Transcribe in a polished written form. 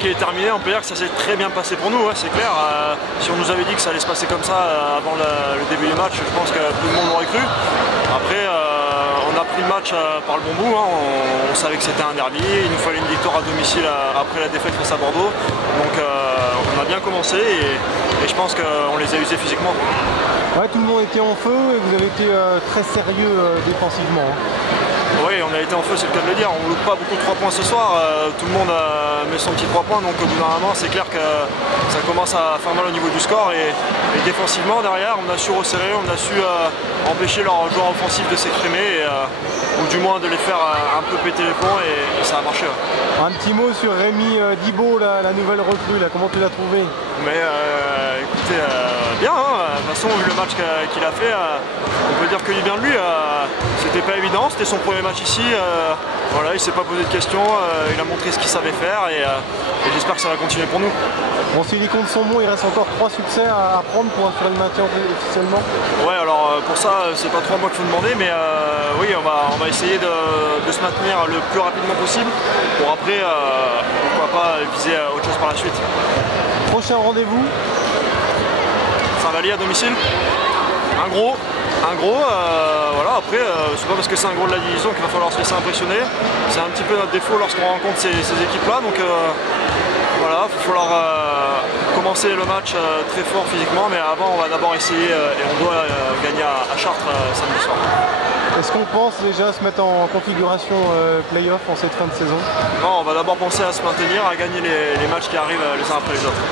qui est terminé, on peut dire que ça s'est très bien passé pour nous, ouais, c'est clair. Si on nous avait dit que ça allait se passer comme ça avant le début du match, je pense que tout le monde l'aurait cru. Après, on a pris le match par le bon bout, hein. On savait que c'était un derby, il nous fallait une victoire à domicile après la défaite face à Bordeaux. Donc on a bien commencé et je pense qu'on les a usés physiquement. Ouais, tout le monde était en feu et vous avez été très sérieux défensivement. Oui, on a été en feu, c'est le cas de le dire. On ne loupe pas beaucoup de 3 points ce soir. Tout le monde met son petit 3 points, donc au bout d'un moment, c'est clair que ça commence à faire mal au niveau du score. Et défensivement, derrière, on a su resserrer, on a su empêcher leurs joueurs offensifs de s'exprimer, ou du moins de les faire un peu péter les plombs, et ça a marché. Ouais. Un petit mot sur Rémi Dibaud, la nouvelle recrue, là, comment tu l'as trouvé? Mais écoutez, bien, hein. De toute façon, vu le match qu'il a fait, on peut dire que du bien de lui. C'était pas évident, c'était son premier match ici. Voilà, il s'est pas posé de questions, il a montré ce qu'il savait faire et j'espère que ça va continuer pour nous. Bon, s'il compte son mot, il reste encore 3 succès à prendre pour assurer le maintien officiellement. Ouais, alors pour ça, c'est pas trop à moi qu'il faut demander, mais oui, on va essayer de se maintenir le plus rapidement possible pour après, pourquoi pas, viser autre chose par la suite. Prochain rendez-vous Saint-Vallier à domicile. Un gros, voilà, après, c'est pas parce que c'est un gros de la division qu'il va falloir se laisser impressionner. C'est un petit peu notre défaut lorsqu'on rencontre ces équipes-là, donc voilà, il va falloir commencer le match très fort physiquement, mais avant on va d'abord essayer, et on doit gagner à Chartres samedi soir. Est-ce qu'on pense déjà se mettre en configuration play-off en cette fin de saison? Non, on va d'abord penser à se maintenir, à gagner les matchs qui arrivent les uns après les autres.